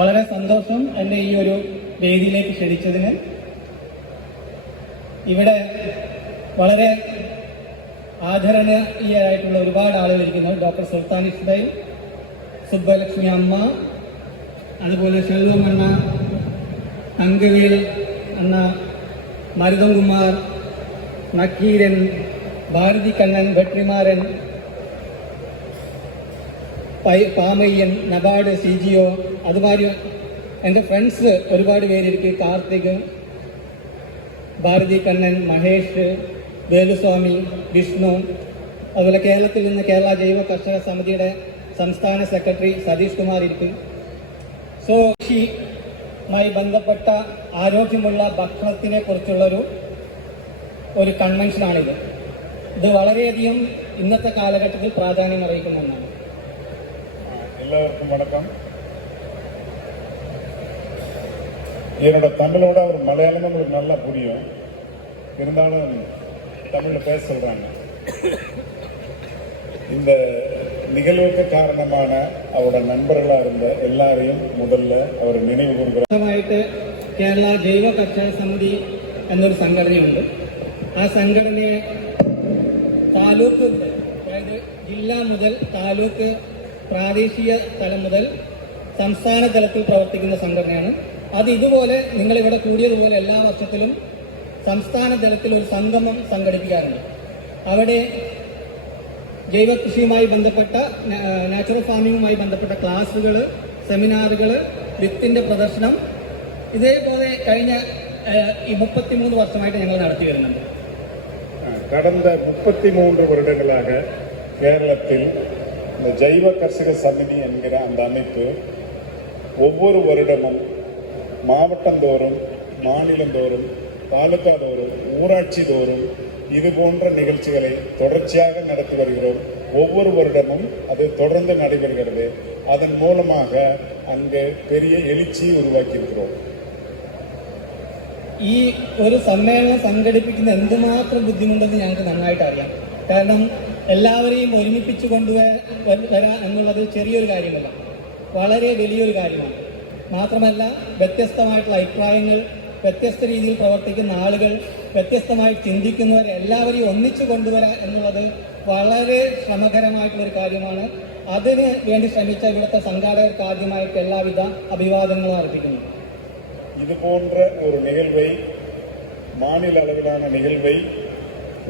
വളരെ സന്തോഷം എന്നെ ഈ ഒരു വേദിയിലേക്ക് ക്ഷണിച്ചതിന്. ഇവിടെ വളരെ ആദരണീയരായിട്ടുള്ള ഒരുപാട് ആളുകൾ ഇരിക്കുന്നു. ഡോക്ടർ സുൽത്താൻ ഇസ്ബൈൽ, സുബ്ബലക്ഷ്മി അമ്മ, അതുപോലെ സെൽവം അണ്ണ, അങ്കവേൽ അണ്ണ, മരുതം കുമാർ, നക്കീരൻ, ഭാരതി കണ്ണൻ, വെട്രിമാരൻ, പാമയ്യൻ, നബാർഡ്, CGO, അതുമാതിരി എൻ്റെ ഫ്രണ്ട്സ് ഒരുപാട് പേരിരിക്കും. കാർത്തിക്, ഭാരതി കണ്ണൻ, മഹേഷ്, വേലുസ്വാമി, വിഷ്ണു, അതുപോലെ കേരളത്തിൽ നിന്ന് കേരള ജൈവ കർഷക സമിതിയുടെ സംസ്ഥാന സെക്രട്ടറി സതീഷ് കുമാർ ഇരിക്കും. സോ കൃഷിയുമായി ബന്ധപ്പെട്ട ആരോഗ്യമുള്ള ഭക്ഷണത്തിനെ കുറിച്ചുള്ളൊരു കൺവെൻഷനാണിത്. ഇത് വളരെയധികം ഇന്നത്തെ കാലഘട്ടത്തിൽ പ്രാധാന്യം അറിയിക്കുന്ന ഒന്നാണ്. எல்லாருக்கும் வணக்கம். என்னோட தமிழோட ஒரு மலையாளம் உங்களுக்கு நல்லா புரியும், இருந்தாலும் தமிழில் பேச சொல்கிறாங்க. இந்த நிகழ்வுக்கு காரணமான அவரோட நண்பர்களாக இருந்த எல்லாரையும் முதல்ல அவர் நினைவு கூறுகிறார். കേരള ജൈവ കർഷക സമിതി എന്നൊരു സംഘടനയുണ്ട്. ആ സംഘടനയെ താലൂക്ക്, അതായത് ജില്ല മുതൽ താലൂക്ക്, പ്രാദേശിക തലം മുതൽ സംസ്ഥാന തലത്തിൽ പ്രവർത്തിക്കുന്ന സംഘടനയാണ്. അത് ഇതുപോലെ നിങ്ങളിവിടെ കൂടിയതുപോലെ എല്ലാ വർഷത്തിലും സംസ്ഥാന തലത്തിൽ ഒരു സംഗമം സംഘടിപ്പിക്കാറുണ്ട്. അവിടെ ജൈവ കൃഷിയുമായി ബന്ധപ്പെട്ട, നാച്ചുറൽ ഫാമിങ്ങുമായി ബന്ധപ്പെട്ട ക്ലാസുകൾ, സെമിനാറുകൾ, വിത്തിന്റെ പ്രദർശനം, ഇതേപോലെ കഴിഞ്ഞ ഈ 33 വർഷമായിട്ട് ഞങ്ങൾ നടത്തി വരുന്നുണ്ട്. கடந்த 33 வருடங்களாக கேரளத்தில் இந்த ஜைவ கர்ஷக சமிதி என்கிற அந்த அமைப்பு ஒவ்வொரு வருடமும் மாவட்டந்தோறும், மாநிலந்தோறும், தாலுகா தோறும், ஊராட்சி தோறும் இது போன்ற நிகழ்ச்சிகளை தொடர்ச்சியாக நடத்தி வருகிறோம். ஒவ்வொரு வருடமும் அது தொடர்ந்து நடைபெறுகிறது. அதன் மூலமாக அங்கு பெரிய எழுச்சியை உருவாக்கியிருக்கிறோம். ഈ ഒരു സമ്മേളനം സംഘടിപ്പിക്കുന്ന എന്തുമാത്രം ബുദ്ധിമുണ്ടെന്ന് ഞങ്ങൾക്ക് നന്നായിട്ട് അറിയാം. കാരണം എല്ലാവരെയും ഒരുമിപ്പിച്ചു കൊണ്ടുവരാ എന്നുള്ളത് ചെറിയൊരു കാര്യമല്ല, വളരെ വലിയൊരു കാര്യമാണ്. മാത്രമല്ല, വ്യത്യസ്തമായിട്ടുള്ള അഭിപ്രായങ്ങൾ, വ്യത്യസ്ത രീതിയിൽ പ്രവർത്തിക്കുന്ന ആളുകൾ, വ്യത്യസ്തമായി ചിന്തിക്കുന്നവരെ എല്ലാവരെയും ഒന്നിച്ചു കൊണ്ടുവരാ എന്നുള്ളത് വളരെ ശ്രമകരമായിട്ടുള്ളൊരു കാര്യമാണ്. അതിന് വേണ്ടി ശ്രമിച്ച ഇവിടുത്തെ സംഘാടകർക്ക് ആദ്യമായിട്ട് എല്ലാവിധ അഭിവാദനങ്ങളും അർപ്പിക്കുന്നു. இது போன்ற ஒரு நிகழ்வை, மாநில அளவிலான நிகழ்வை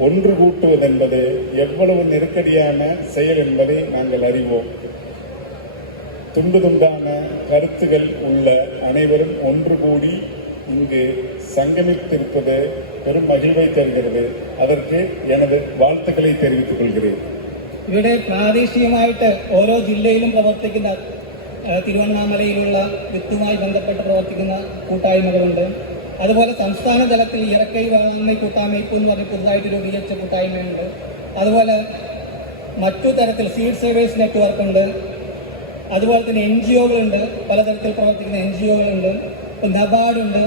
ஒன்று கூட்டுவதென்பது எவ்வளவு நெருக்கடியான செயல் என்பதை நாங்கள் அறிவோம். துண்டு துண்டான கருத்துகள் உள்ள அனைவரும் ஒன்று கூடி இங்கு சங்கமித்திருப்பது பெரும் மகிழ்வை தருகிறது. அதற்கு எனது வாழ்த்துக்களை தெரிவித்துக் கொள்கிறேன். ഇവിടെ പ്രാദേശികമായിട്ട് ഓരോ ജില്ലയിലും പ്രവർത്തിക്കുന്ന, തിരുവണ്ണാമലയിലുള്ള വിത്തുമായി ബന്ധപ്പെട്ട് പ്രവർത്തിക്കുന്ന കൂട്ടായ്മകളുണ്ട്. അതുപോലെ സംസ്ഥാന തലത്തിൽ ഇറക്കൈ വാങ്ങി കൂട്ടായ്മയ്പ് എന്ന് പറഞ്ഞ് പുതുതായിട്ട് രൂപീകരിച്ച കൂട്ടായ്മയുണ്ട്. അതുപോലെ മറ്റു തരത്തിൽ സീഡ് സേവേഴ്സ് നെറ്റ്വർക്ക് ഉണ്ട്. അതുപോലെ തന്നെ NGOകളുണ്ട്, പലതരത്തിൽ പ്രവർത്തിക്കുന്ന NGOകളുണ്ട്. നബാർഡുണ്ട്,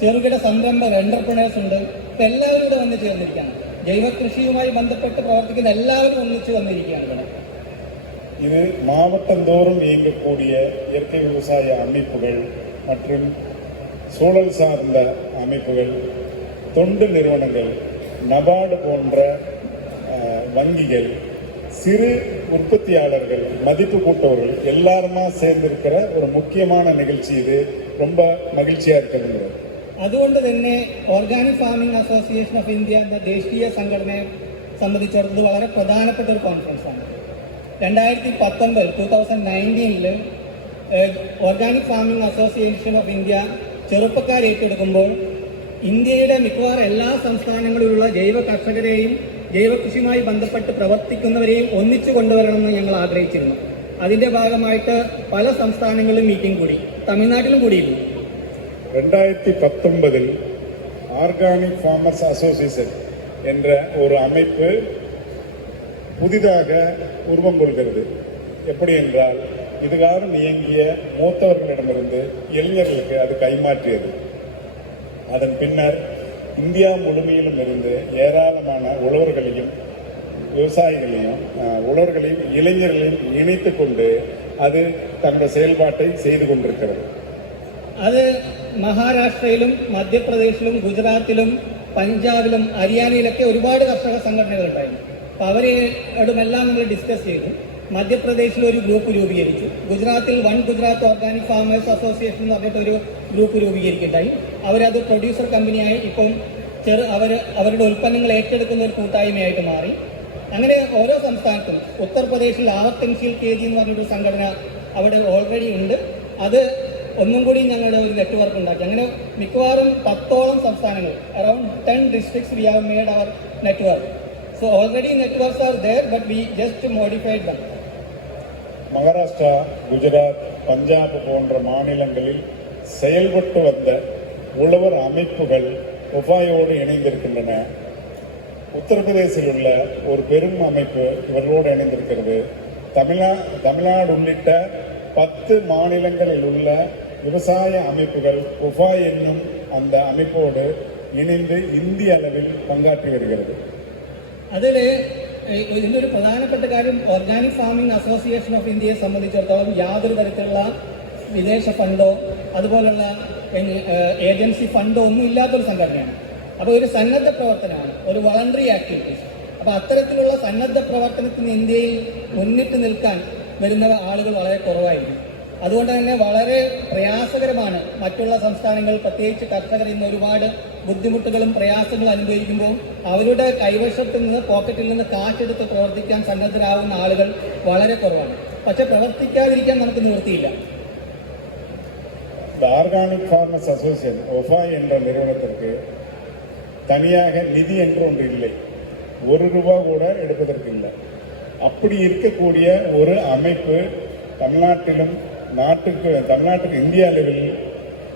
ചെറുകിട സംരംഭകർ, എന്റർപ്രണേഴ്സ് ഉണ്ട്. എല്ലാവരും ഇവിടെ വന്ന് ചേർന്നിരിക്കുകയാണ്. ജൈവ കൃഷിയുമായി ബന്ധപ്പെട്ട് പ്രവർത്തിക്കുന്ന എല്ലാവരും ഒന്നിച്ച് വന്നിരിക്കുകയാണ് ഇവിടെ. இது மாவட்டந்தோறும் இயங்கக்கூடிய இயற்கை விவசாய அமைப்புகள் மற்றும் சூழல் சார்ந்த அமைப்புகள், தொண்டு நிறுவனங்கள், நபார்டு போன்ற வங்கிகள், சிறு உற்பத்தியாளர்கள், மதிப்பு கூட்டவர்கள் எல்லாருமா சேர்ந்திருக்கிற ஒரு முக்கியமான நிகழ்ச்சி. இது ரொம்ப மகிழ்ச்சியா இருக்கிறது. അതുകൊണ്ട് തന്നെ organic farming association of India എന്ന ദേശീയ സംഘടനയെ സംബന്ധിച്ചിടത്തോളം വളരെ പ്രധാനപ്പെട്ട ഒരു കോൺഫറൻസാണ്. 2019 organic farming association of India ചെറുപ്പക്കാരെ ഏറ്റെടുക്കുമ്പോൾ ഇന്ത്യയുടെ മിക്കവാറും എല്ലാ സംസ്ഥാനങ്ങളിലുള്ള ജൈവ കർഷകരെയും ജൈവ കൃഷിയുമായി ബന്ധപ്പെട്ട് പ്രവർത്തിക്കുന്നവരെയും ഒന്നിച്ചു കൊണ്ടുവരണമെന്ന് ഞങ്ങൾ ആഗ്രഹിച്ചിരുന്നു. അതിന്റെ ഭാഗമായിട്ട് പല സംസ്ഥാനങ്ങളിലും മീറ്റിംഗ് കൂടി, തമിഴ്നാട്ടിലും കൂടിയിരുന്നു. 2019 ஆர்கானிக் ஃபார்மர்ஸ் அசோசியேஷன் என்ற ஒரு அமைப்பு புதிதாக உருவம் கொள்கிறது. எப்படி என்றால், இதுகாலம் இயங்கிய மூத்தவர்களிடமிருந்து இளைஞர்களுக்கு அது கைமாற்றியது. அதன் பின்னர் இந்தியா முழுமையிலும் இருந்து ஏராளமான உழவர்களையும் விவசாயிகளையும் உழவர்களையும் இளைஞர்களையும் இணைத்து கொண்டு அது தன்னுடைய செயல்பாட்டை செய்து கொண்டிருக்கிறது. അത് മഹാരാഷ്ട്രയിലും മധ്യപ്രദേശിലും ഗുജറാത്തിലും പഞ്ചാബിലും ഹരിയാനയിലൊക്കെ ഒരുപാട് കർഷക സംഘടനകളുണ്ടായിരുന്നു. അപ്പോൾ അവരോടുമെല്ലാം നമ്മൾ ഡിസ്കസ് ചെയ്തു. മധ്യപ്രദേശിൽ ഒരു ഗ്രൂപ്പ് രൂപീകരിച്ചു. ഗുജറാത്തിൽ one Gujarat organic farmers association എന്ന് പറഞ്ഞിട്ട് ഒരു ഗ്രൂപ്പ് രൂപീകരിക്കുകയുണ്ടായി. അവരത് പ്രൊഡ്യൂസർ കമ്പനിയായി ഇപ്പം അവരുടെ ഉൽപ്പന്നങ്ങൾ ഏറ്റെടുക്കുന്ന ഒരു കൂട്ടായ്മയായിട്ട് മാറി. അങ്ങനെ ഓരോ സംസ്ഥാനത്തും ഉത്തർപ്രദേശിൽ ആവർത്തൻശീൽ KG എന്ന് പറഞ്ഞൊരു സംഘടന അവിടെ ഓൾറെഡി ഉണ്ട്. അത് ഒന്നും കൂടി ഞങ്ങളുടെ ഒരു നെറ്റ്വർക്ക് ഉണ്ടാക്കി. അങ്ങനെ മിക്കവാറും 10ഓളം സംസ്ഥാനങ്ങൾ, around 10 districts we have made our network. So already networks are there, but we just modified them. Maharashtra, Gujarat, Punjab போன்ற மாநிலங்களில் செயல்பட்டு வந்த உழவர் அமைப்புகள் ஒஃபாயோடு இணைந்திருக்கின்றன. உத்தரப்பிரதேசில் உள்ள ஒரு பெரும் அமைப்பு இவர்களோடு இணைந்திருக்கிறது. தமிழ்நாடு உள்ளிட்ட 10 மாநிலங்களில் உள்ள விவசாய அமைப்புகள் ஒஃபா என்னும் அந்த அமைப்போடு ഇணைந்து ഇന്ത്യ அளவில் പങ്കാറ്റി വരുகிறது. അതിൽ ഇതിൻ്റെ ഒരു പ്രധാനപ്പെട്ട കാര്യം, ഓർഗാനിക് ഫാമിംഗ് അസോസിയേഷൻ ഓഫ് ഇന്ത്യയെ സംബന്ധിച്ചിടത്തോളം യാതൊരു തരത്തിലുള്ള വിദേശ ഫണ്ടോ അതുപോലുള്ള ഏജൻസി ഫണ്ടോ ഒന്നും ഇല്ലാത്തൊരു സംഘടനയാണ്. അപ്പോൾ ഒരു സന്നദ്ധ പ്രവർത്തനമാണ്, ഒരു വളണ്ടറി ആക്ടിവിറ്റീസ്. അപ്പോൾ അത്തരത്തിലുള്ള സന്നദ്ധ പ്രവർത്തനത്തിന് ഇന്ത്യയിൽ മുന്നിട്ട് നിൽക്കാൻ വരുന്ന ആളുകൾ വളരെ കുറവായിരിക്കും. അതുകൊണ്ട് തന്നെ വളരെ പ്രയാസകരമാണ് മറ്റുള്ള സംസ്ഥാനങ്ങൾ, പ്രത്യേകിച്ച് കർഷകർ ഇന്ന് ഒരുപാട് ബുദ്ധിമുട്ടുകളും പ്രയാസങ്ങളും അനുഭവിക്കുമ്പോൾ അവരുടെ കൈവശത്തിൽ നിന്ന്, പോക്കറ്റിൽ നിന്ന് കാശെടുത്ത് പ്രവർത്തിക്കാൻ സന്നദ്ധരാകുന്ന ആളുകൾ വളരെ കുറവാണ്. പക്ഷെ പ്രവർത്തിക്കാതിരിക്കാൻ നമുക്ക് നിവൃത്തിയില്ല. ஆர்கானிக் ஃபார்மர்ஸ் அசோசியேஷன் ஒஃபா என்ற நிறுவனத்திற்கு தனியாக நிதி என்று ஒன்று இல்லை, ₹1 கூட எடுப்பதற்கு இல்லை. அப்படி இருக்கக்கூடிய ஒரு அமைப்பு தமிழ்நாட்டுக்கு இந்திய அளவில்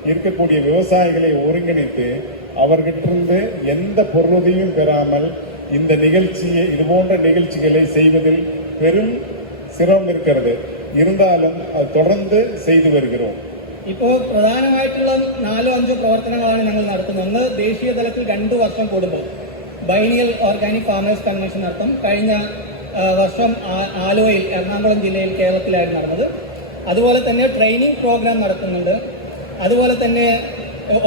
இருக்கக்கூடிய விவசாயிகளை ஒருங்கிணைத்து அவர்கிட்டிருந்து எந்த பொருளுதவியும் பெறாமல் இந்த நிகழ்ச்சியை, இது போன்ற நிகழ்ச்சிகளை செய்வதில் பெரும் சிரமம் இருக்கிறது. இருந்தாலும் அது தொடர்ந்து செய்து வருகிறோம். ഇപ്പോൾ പ്രധാനമായിട്ടുള്ള 4-5 പ്രവർത്തനങ്ങളാണ് ഞങ്ങൾ നടത്തുന്നത്. ഒന്ന്, ദേശീയ തലത്തിൽ 2 വർഷം കൂടുമ്പോൾ ബൈനിയൽ ഓർഗാനിക് ഫാമേഴ്സ് കൺവെൻഷൻ നടത്തും. കഴിഞ്ഞ വർഷം ആലുവയിൽ, എറണാകുളം ജില്ലയിൽ, കേരളത്തിലായിരുന്നു നടന്നത്. അതുപോലെ തന്നെ ട്രെയിനിങ് പ്രോഗ്രാം നടത്തുന്നുണ്ട്. അതുപോലെ തന്നെ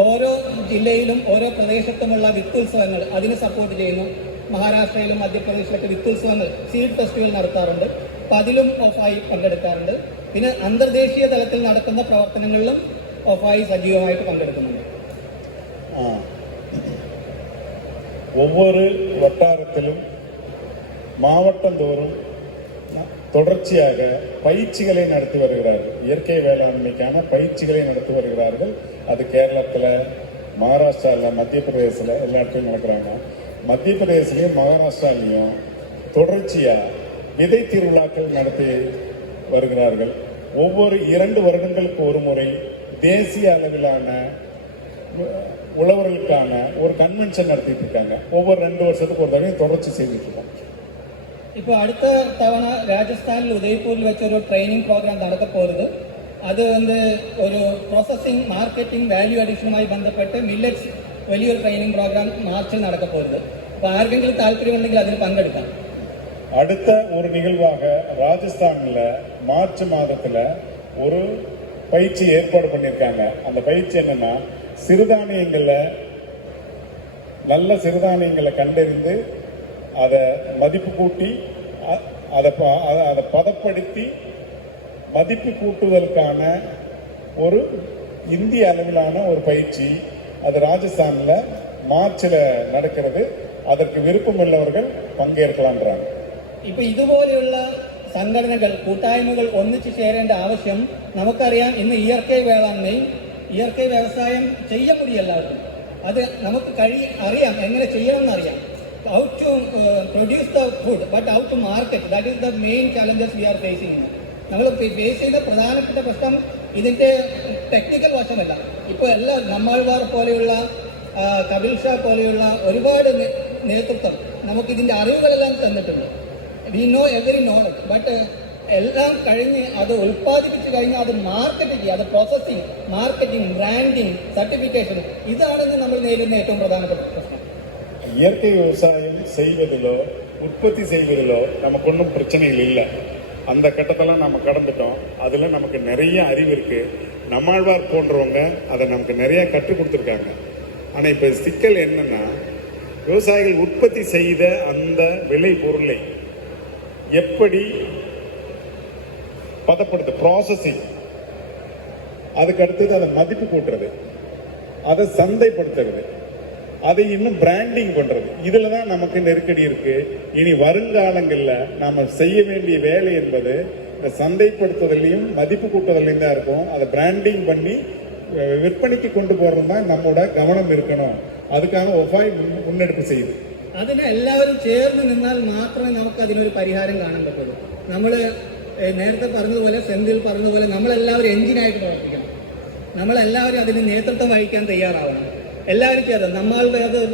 ഓരോ ജില്ലയിലും ഓരോ പ്രദേശത്തുമുള്ള വിത്തുത്സവങ്ങൾ അതിന് സപ്പോർട്ട് ചെയ്യുന്നു. മഹാരാഷ്ട്രയിലും മധ്യപ്രദേശിലൊക്കെ വിത്തുത്സവങ്ങൾ, സീഡ് ഫെസ്റ്റിവൽ നടത്താറുണ്ട്. അപ്പം അതിലും ഒഫായി പങ്കെടുക്കാറുണ്ട്. പിന്നെ അന്തർദേശീയ തലത്തിൽ നടക്കുന്ന പ്രവർത്തനങ്ങളിലും ഒഫായി സജീവമായിട്ട് പങ്കെടുക്കുന്നുണ്ട്. ஒவ்வொரு வட்டாரத்திலும் மாவட்டந்தோறும் தொடர்ச்சியாக பயிற்சிகளை நடத்தி வருகிறார்கள். இயற்கை வேளாண்மைக்கான பயிற்சிகளை நடத்தி வருகிறார்கள். அது கேரளத்தில், மகாராஷ்டிராவில், மத்திய பிரதேசில் எல்லா இடத்துலையும் நடக்கிறாங்க. மத்திய பிரதேசிலையும் மகாராஷ்டிராலையும் தொடர்ச்சியாக விதை திருவிழாக்கள் நடத்தி வருகிறார்கள். ஒவ்வொரு 2 வருடங்களுக்கு ஒரு முறை தேசிய அளவிலான உழவர்களுக்கான ஒரு கன்வென்ஷன் நடத்திட்டு இருக்காங்க. ஒவ்வொரு 2 வருஷத்துக்கு ஒரு தடவையும் தொடர்ச்சி செய்துட்டு இருக்காங்க. ഇപ്പോൾ അടുത്ത തവണ രാജസ്ഥാനിൽ ഉദയ്പൂരിൽ വെച്ചൊരു ട്രെയിനിങ് പ്രോഗ്രാം നടക്കപ്പോരുത്. അത് ഒരു പ്രോസസ്സിംഗ്, മാർക്കറ്റിംഗ്, വാല്യൂ അഡീഷനുമായി ബന്ധപ്പെട്ട് മില്ലറ്റ്സ് വലിയൊരു ട്രെയിനിങ് പ്രോഗ്രാം മാർച്ചിൽ നടക്കപ്പോരുത്. അപ്പോൾ ആർക്കെങ്കിലും താല്പര്യമുണ്ടെങ്കിൽ അതിന് പങ്കെടുക്കാം. அடுத்த ஒரு நிகழ்வாக ராஜஸ்தானில் மார்ச் மாதத்தில் ஒரு பயிற்சி ஏற்பாடு பண்ணியிருக்காங்க. அந்த பயிற்சி என்னன்னா, நல்ல சிறுதானியங்களை கண்டறிந்து அதை மதிப்பு கூட்டி அதை பதப்படுத்தி மதிப்பு கூட்டுவதற்கான ஒரு இந்திய அளவிலான ஒரு பயிற்சி. அது ராஜஸ்தானில் மார்ச்சில் நடக்கிறது. அதற்கு விருப்பம் உள்ளவர்கள் പങ്കെടുക്കലാൻறாங்க. ഇപ്പൊ ഇതുപോലെയുള്ള സംഘടനകൾ, കൂട്ടായ്മകൾ ഒന്നിച്ചു ചേരേണ്ട ആവശ്യം നമുക്കറിയാം. ഇന്ന് ഇയർക്കൈ വേളാണ്மை, ഇയർക്കൈ വ്യവസായം ചെയ്യാൻ മുടി എല്ലാവർക്കും. അത് നമുക്ക് അറിയാം എങ്ങനെ ചെയ്യണമെന്ന് അറിയാം. How to produce the food, but how to market, that is the main challenges we are facing. നമ്മൾ ഫേസ് ചെയ്ത പ്രധാനപ്പെട്ട പ്രശ്നം ഇതിന്റെ ടെക്നിക്കൽ വശമല്ല. ഇപ്പോൾ എല്ലാ നമ്മൾവാർ പോലെയുള്ള, കപിൽ ഷാ പോലെയുള്ള ഒരുപാട് നേതൃത്വം നമുക്കിതിന്റെ അറിവുകളെല്ലാം തന്നിട്ടുണ്ട്. We know every knowledge, but എല്ലാം കഴിഞ്ഞ് അത് ഉൽപ്പാദിപ്പിച്ച് കഴിഞ്ഞാൽ അത് മാർക്കറ്റ് ചെയ്യുക, അത് പ്രോസസ്സിങ്, മാർക്കറ്റിംഗ്, ബ്രാൻഡിങ്, സർട്ടിഫിക്കേഷൻ, ഇതാണ് നമ്മൾ നേരിടുന്ന ഏറ്റവും പ്രധാനപ്പെട്ട പ്രശ്നം. இயற்கை விவசாயம் செய்வதிலோ உற்பத்தி செய்வதிலோ நமக்கு ஒன்றும் பிரச்சனைகள் இல்லை. அந்த கட்டத்தெல்லாம் நம்ம கடந்துட்டோம். அதில் நமக்கு நிறைய அறிவு இருக்கு. நம்மாழ்வார் போன்றவங்க அதை நமக்கு நிறைய கற்றுக் கொடுத்துருக்காங்க. ஆனால் இப்போ சிக்கல் என்னன்னா, விவசாயிகள் உற்பத்தி செய்த அந்த விளை பொருளை எப்படி பதப்படுத்து, ப்ராசஸிங், அதுக்கு அடுத்தது அதை மதிப்பு கூட்டுறது, அதை சந்தைப்படுத்துறது, அதை இன்னும் பிராண்டிங் பண்றது, இதுல தான் நமக்கு நெருக்கடி இருக்கு. இனி வருங்காலங்களில் நாம செய்ய வேண்டிய வேலை என்பது இந்த சந்தைப்படுத்துதலையும் மதிப்பு கூட்டுதலையும் தான் இருக்கும். அதை பிராண்டிங் பண்ணி விற்பனைக்கு கொண்டு போறது தான் நம்மோட கவனம் இருக்கணும். அதுக்காக ஒஃபாய் മുന്നെടുപ്പ് ചെയ്തു. അതിന് എല്ലാവരും ചേർന്ന് നിന്നാൽ മാത്രമേ നമുക്ക് അതിനൊരു പരിഹാരം കാണാൻ പറ്റുള്ളൂ. നമ്മൾ നേരത്തെ പറഞ്ഞതുപോലെ, സെന്തിൽ പറഞ്ഞതുപോലെ, നമ്മളെല്ലാവരും എഞ്ചിനായിട്ട് പ്രവർത്തിക്കണം. നമ്മളെല്ലാവരും അതിന് നേതൃത്വം വഹിക്കാൻ തയ്യാറാവണം. എല്ലാവരും ചേർന്ന് നമ്മൾ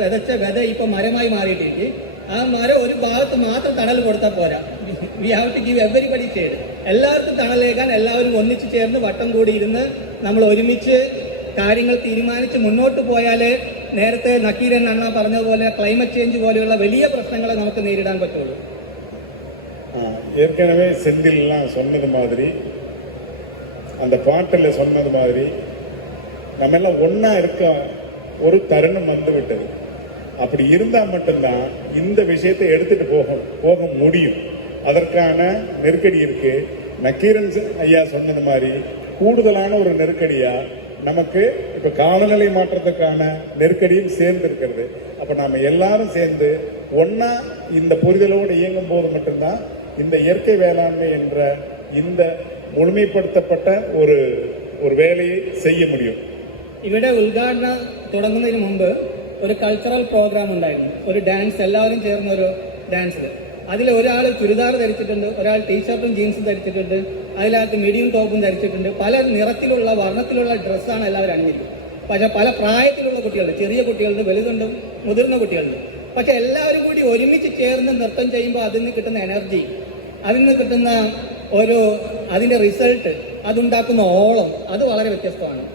വിതച്ച വിത ഇപ്പൊ മരമായി മാറിയിട്ടിരിക്കും. ആ മരം ഒരു ഭാഗത്ത് മാത്രം തണൽ കൊടുത്താൽ പോരാ. We have to give everybody shade. എല്ലാവർക്കും തണലേക്കാൻ എല്ലാവരും ഒന്നിച്ചു ചേർന്ന് വട്ടം കൂടി ഇരുന്ന് നമ്മൾ ഒരുമിച്ച് കാര്യങ്ങൾ തീരുമാനിച്ച് മുന്നോട്ട് പോയാലേ നേരത്തെ നക്കീരൻ അണ്ണ പറഞ്ഞതുപോലെ ക്ലൈമറ്റ് ചേഞ്ച് പോലെയുള്ള വലിയ പ്രശ്നങ്ങളെ നമുക്ക് നേരിടാൻ പറ്റുള്ളൂ. ஏற்கனவே செந்தில்லாம் சொன்னது மாதிரி, அந்த பாட்டில் சொன்னது மாதிரி, நம்ம எல்லாம் ஒன்னா இருக்க ஒரு தருணம் வந்து விட்டது. அப்படி இருந்தா மட்டும்தான் இந்த விஷயத்தை எடுத்துட்டு போக முடியும். அதற்கான நெருக்கடி இருக்கு. நக்கீரன் ஐயா சொன்னது மாதிரி கூடுதலான ஒரு நெருக்கடியா நமக்கு இப்ப காலநிலை மாற்றத்துக்கான நெருக்கடியும் சேர்ந்து இருக்கிறது. அப்ப நாம எல்லாரும் சேர்ந்து ஒன்னா இந்த புரிதலோடு இயங்கும் போது மட்டும்தான் இந்த இயற்கை வேளாண்மை என்ற இந்த മുഴുമപ്പെടുത്തപ്പെട്ട ഒരു വേലയെ ചെയ്യ മുടിയും. ഇവിടെ ഉദ്ഘാടനം തുടങ്ങുന്നതിന് മുമ്പ് ഒരു കൾച്ചറൽ പ്രോഗ്രാം ഉണ്ടായിരുന്നു. ഒരു ഡാൻസ്, എല്ലാവരും ചേർന്ന ഒരു ഡാൻസിൽ. അതിൽ ഒരാൾ ചുരിദാർ ധരിച്ചിട്ടുണ്ട്, ഒരാൾ ടീഷർട്ടും ജീൻസും ധരിച്ചിട്ടുണ്ട്, അതിനകത്ത് മിഡിയും ടോപ്പും ധരിച്ചിട്ടുണ്ട്. പല നിറത്തിലുള്ള വർണ്ണത്തിലുള്ള ഡ്രസ്സാണ് എല്ലാവരും അണിഞ്ഞിരിക്കുന്നത്. പക്ഷേ പല പ്രായത്തിലുള്ള കുട്ടികളുണ്ട്, ചെറിയ കുട്ടികളുണ്ട്, വലുതുണ്ട്, മുതിർന്ന കുട്ടികളുണ്ട്. പക്ഷെ എല്ലാവരും കൂടി ഒരുമിച്ച് ചേർന്ന് നൃത്തം ചെയ്യുമ്പോൾ അതിൽ നിന്ന് കിട്ടുന്ന എനർജി, അതിൽ നിന്ന് കിട്ടുന്ന അതിന്റെ റിസൾട്ട്, അതുണ്ടാക്കുന്ന ഓളം, അത് വളരെ വ്യത്യസ്തമാണ്.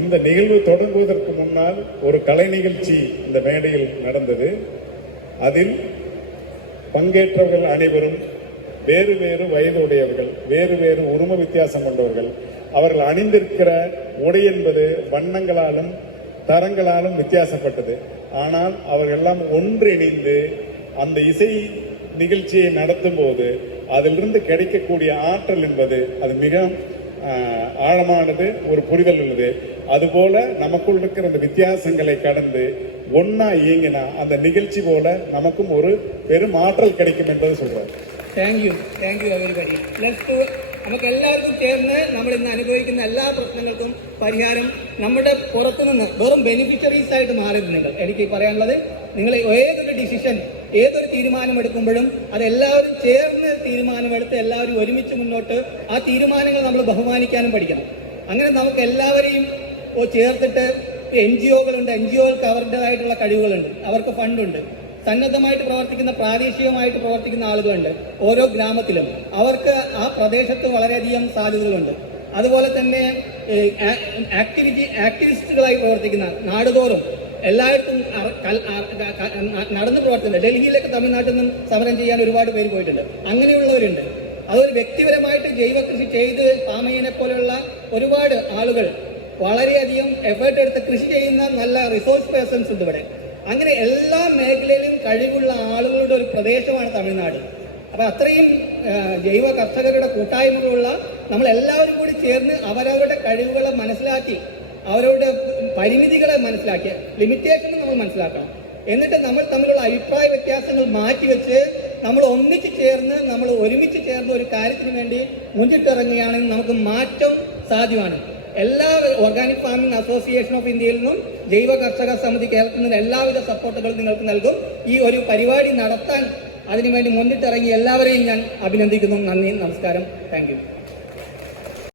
இந்த நிகழ்வு தொடங்குவதற்கு முன்னால் ஒரு கலை நிகழ்ச்சி இந்த மேடையில் நடந்தது. அதில் பங்கேற்றவர்கள் அனைவரும் வேறு வேறு வயதுடையவர்கள், வேறு வேறு உருவ வித்தியாசம் கொண்டவர்கள். அவர்கள் அணிந்திருக்கிற உடை என்பது வண்ணங்களாலும் தரங்களாலும் வித்தியாசப்பட்டது. ஆனால் அவர்கள் எல்லாம் ஒன்றிணைந்து அந்த இசை நிகழ்ச்சியை நடத்தும் போது அதிலிருந்து கிடைக்கக்கூடிய ஆற்றல் என்பது அது மிக ஆழமானது, ஒரு புரிதல் உள்ளது. அதுபோல நமக்குள் இருக்கிற அந்த வித்தியாசங்களை கடந்து ஒன்னா இயங்கினா அந்த நிகழ்ச்சி போல நமக்கும் ஒரு பெரும் ஆற்றல் கிடைக்கும் என்பதை சொல்றாரு. Thank you everybody. നമുക്ക് എല്ലാവർക്കും ചേർന്ന് നമ്മൾ ഇന്ന് അനുഭവിക്കുന്ന എല്ലാ പ്രശ്നങ്ങൾക്കും പരിഹാരം നമ്മുടെ പുറത്തുനിന്ന് വെറും ബെനിഫിഷ്യറീസ് ആയിട്ട് മാറരുത് നിങ്ങൾ. എനിക്ക് പറയാനുള്ളത്, നിങ്ങൾ ഏതൊരു ഡിസിഷൻ, ഏതൊരു തീരുമാനമെടുക്കുമ്പോഴും അതെല്ലാവരും ചേർന്ന് തീരുമാനമെടുത്ത് എല്ലാവരും ഒരുമിച്ച് മുന്നോട്ട് ആ തീരുമാനങ്ങൾ നമ്മൾ ബഹുമാനിക്കാനും പഠിക്കണം. അങ്ങനെ നമുക്ക് എല്ലാവരെയും ചേർത്തിട്ട് NGOകളുണ്ട്, NGOകൾക്ക് അവരുടേതായിട്ടുള്ള കഴിവുകളുണ്ട്, അവർക്ക് ഫണ്ടുണ്ട്. സന്നദ്ധമായിട്ട് പ്രവർത്തിക്കുന്ന, പ്രാദേശികമായിട്ട് പ്രവർത്തിക്കുന്ന ആളുകളുണ്ട് ഓരോ ഗ്രാമത്തിലും. അവർക്ക് ആ പ്രദേശത്ത് വളരെയധികം സാധ്യതകളുണ്ട്. അതുപോലെ തന്നെ ആക്ടിവിസ്റ്റുകളായി പ്രവർത്തിക്കുന്ന നാടുതോറും എല്ലായിടത്തും നടന്നു പ്രവർത്തിക്കുന്നുണ്ട്. ഡൽഹിയിലൊക്കെ തമിഴ്നാട്ടിൽ നിന്നും സമരം ചെയ്യാൻ ഒരുപാട് പേര് പോയിട്ടുണ്ട്. അങ്ങനെയുള്ളവരുണ്ട്. അതൊരു വ്യക്തിപരമായിട്ട് ജൈവ കൃഷി ചെയ്ത് പാമയ്യനെ പോലെയുള്ള ഒരുപാട് ആളുകൾ വളരെയധികം എഫേർട്ട് എടുത്ത് കൃഷി ചെയ്യുന്ന നല്ല റിസോഴ്സ് പേഴ്സൺസ് ഉണ്ട് ഇവിടെ. അങ്ങനെ എല്ലാ മേഖലയിലും കഴിവുള്ള ആളുകളുടെ ഒരു പ്രദേശമാണ് തമിഴ്നാട്. അപ്പൊ അത്രയും ജൈവ കർഷകരുടെ കൂട്ടായ്മകളുള്ള നമ്മളെല്ലാവരും കൂടി ചേർന്ന് അവരവരുടെ കഴിവുകളെ മനസ്സിലാക്കി, അവരുടെ പരിമിതികളെ മനസ്സിലാക്കി, ലിമിറ്റേഷൻ നമ്മൾ മനസ്സിലാക്കണം. എന്നിട്ട് നമ്മൾ തമ്മിലുള്ള അഭിപ്രായ വ്യത്യാസങ്ങൾ മാറ്റിവെച്ച് നമ്മൾ ഒന്നിച്ച് ചേർന്ന്, നമ്മൾ ഒരുമിച്ച് ചേർന്ന് ഒരു കാര്യത്തിന് വേണ്ടി മുന്നിട്ടിറങ്ങുകയാണെങ്കിൽ നമുക്ക് മാറ്റം സാധ്യമാണ്. എല്ലാ ഓർഗാനിക് ഫാമിംഗ് അസോസിയേഷൻ ഓഫ് ഇന്ത്യയിൽ നിന്നും ജൈവ കർഷക സമിതി കേരളത്തിൽ നിന്നും എല്ലാവിധ സപ്പോർട്ടുകളും നിങ്ങൾക്ക് നൽകും. ഈ ഒരു പരിപാടി നടത്താൻ അതിനുവേണ്ടി മുന്നിട്ടിറങ്ങി എല്ലാവരെയും ഞാൻ അഭിനന്ദിക്കുന്നു. നന്ദി, നമസ്കാരം, താങ്ക് യു.